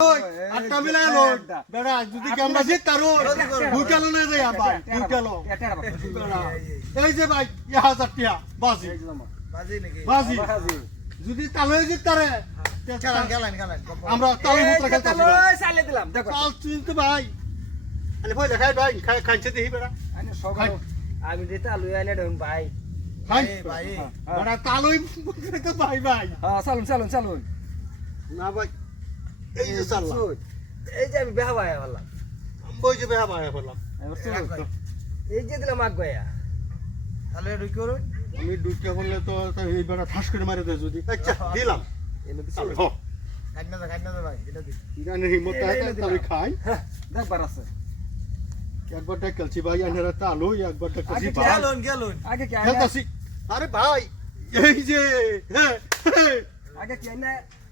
আটটা মিলাই লো বেড়া যদি ক্যামেরা জিত তারো দুইটালো না যাই ভাই দুইটালো এই যে ভাই 1000 টাকা বাজি বাজি যদি তালে জিত তারে আমরা তালে মুত্রা খেলতাছি চালিয়ে দিলাম দেখো চাল চিনতে ভাই আরে ভাই দেখাই ভাই খাইছে দেখি বেড়া আমি দিতে আলু এনে দেখুন ভাই খাই ভাই বেড়া তালই তো ভাই ভাই হ্যাঁ চালুন চালুন চালুন না ভাই এই যে চাল এই যে আমি বেহা ভাই বললাম বই যে বেহা ভাই বললাম এই যে দিলাম আগ ভাইয়া তাহলে রুই করো আমি দুইটা বললে তো এই বেড়া ঠাস করে মারে দেয় যদি আচ্ছা দিলাম এনে দিছি হ খাইনা দে ভাই এটা দি জানি হিম্মত আছে তাহলে খাই দেখবার আছে একবার খেলছি ভাই আনারা তালু একবার খেলছি ভাই গেলুন আগে কি খেলতাছি আরে ভাই এই যে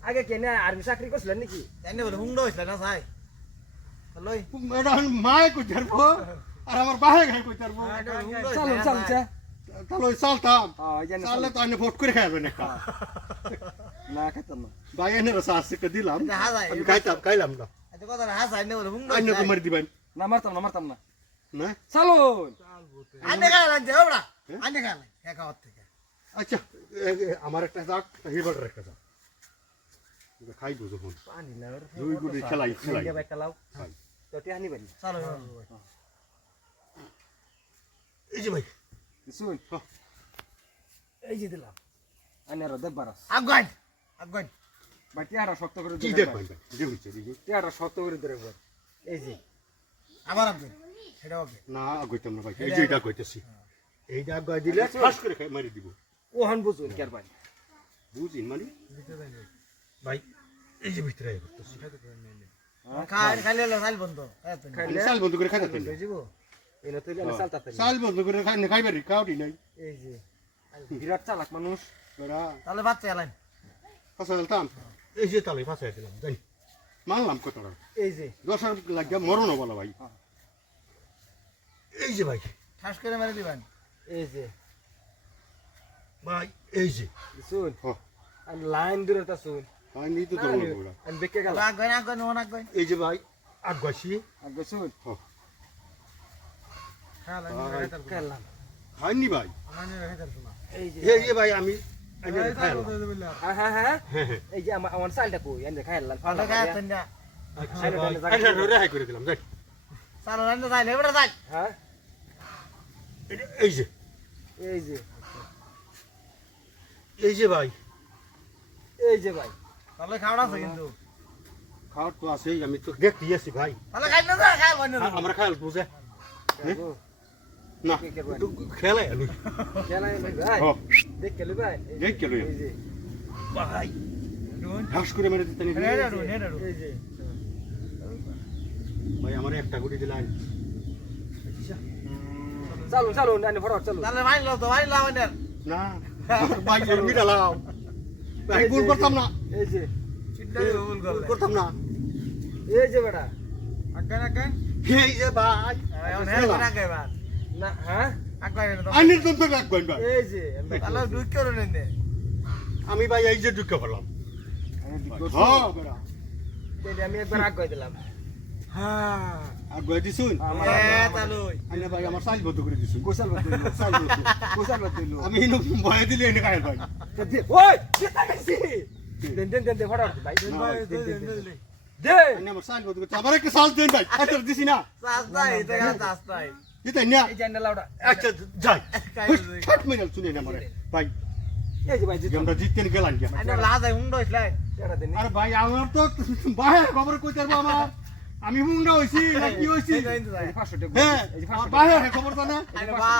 আগে কি না আর্মি চাকরি করছিলেন নাকি এনে বলে হুংডো হইছিল না ভাই লই এটা মায় কই ধরবো আর আমার বাহে খাই কই ধরবো চালুন চালুন চা তাহলে চালতাম হ্যাঁ জানি চাললে তো আনে ভোট করে খাইবেন একটা না খাইতাম না ভাই এনে রসা আসছে দিলাম হা যায় আমি খাইলাম না এত কথা হা যায় এনে বলে হুংডো আইনে তো মারি দিবেন না মারতাম না না চালুন আনে খাইলাম যে ওরা আনে খাইলাম একা হাত থেকে আচ্ছা আমার একটা যাক হিবারের একটা যাক খাই বুঝো ফোন পানি না দুই গুড়ি খেলাই ভাই খেলাও খাই তো তে হানি বানি চলো এই যে ভাই শুন এই যে দিলাম আনার দেখবার আছে আগুন ভাই টিয়ারা শক্ত করে কি ধরে দেখবেন ভাই যে হইছে দেখি টিয়ারা শক্ত করে ধরে ভাই এই যে আবার আগুন সেটা ওকে না কইতাম না ভাই এই যে এটা কইতেছি এইটা আগায় দিলে ফাঁস করে খাই মারি দিব ওহান বুঝুন কি আর ভাই বুঝিন মানে ভাই এই যে ভিতরে আই করতেছি খাইলে খাইল বন্ধ খাইলে সাল বন্ধ করে খাইতে হয়ে যাব এনে তো আমি চালতাতে সাল বন্ধ করে খাইবারি কাউডি নাই এই যে বিরাট চালাক মানুষ বেড়া তাহলে বাচ্চা এলাইন ফাঁসালতাম এই যে তালে ফাঁসাই দিলাম জানি মানলাম কতটা এই যে দশার লাগিয়া মরণ বলা ভাই এই যে ভাই ঠাস করে মেরে দিবেন এই যে ভাই এই যে শুন হ আমি লাইন দূরে তা শুন ভাই নি তো দৌড় বড়া আমি বেকে গেল আগুন এই যে ভাই আগাছি আগে শুন হ খেললাম হয়নি ভাই এই যে এই যে ভাই আমি খাইলাম হ্যাঁ হ্যাঁ এই যে আমার চালটা কই এনে খাইলাম পাল্টা খায় তন্যা আচ্ছা ভাই আচ্ছা রেহাই করে দিলাম যাই চালো রান্না যাই লেবড়া যাই হ্যাঁ এই যে এই যে এই যে ভাই এই যে ভাই তাহলে খাওয়া আছে কিন্তু খাওয়ার তো আছেই আমি তো দেখতে আছি ভাই তাহলে খাই না খাই বন্ধ আমরা খাইল বুঝে না একটু খেলাই আলু খেলাই ভাই হ্যাঁ দেখ কেলি ভাই দেখ কেলো এই যে ভাই ঘাস করে মেরে দিতে এই যে ভাই আমার একটা গুটি দিলাই চালুন চালুন আনি ফটো চালুন তাহলে ভাই লো তো ভাই লাও না না ভাই মিটা লাও ভাই ভুল করতাম না এই যে চিন্তা ভুল ভুল করলে করতাম না এই যে বেটা আগান এই যে ভাই এখন হে কোনা গাইবার না হ্যাঁ আগান তো আনির তো রাখবেন ভাই এই যে তাহলে দুই করে নেন আমি ভাই এই যে ঢুকে পড়লাম হ্যাঁ হ্যাঁ আমি একবার আগ করে দিলাম হ্যাঁ আগুয়া দিছুন এ তালুই আইনা ভাই আমার সাইজ বন্ধ করে দিছুন গোসাল বাতিল সাইল গোসাল বাতিল আমি এনে ভয় দিলে এনে খাই ভাই ওই যেটা গেছি দেন ফটো ভাই দে আইনা আমার সাইজ বন্ধ করে আবার একটা সাল দেন ভাই আচ্ছা দিছি না সাস্তাই দেখা সাস্তাই দিতে না এই জান্ডা লাউডা আচ্ছা যাই খাই ফাট মেরে শুনে না মারে ভাই এই যে ভাই জিত আমরা জিততে গেলাম কি আইনা লাজাই হুন্ডো ইসলাই এটা দেন আরে ভাই আমার তো ভাই খবর কই তারবো আমার আমি মুন্ডা হইছি না কি হইছি এই যাই তো যাই 500 টাকা হ্যাঁ এই যে আমার 500 ভাই খবর তো না আইনা বা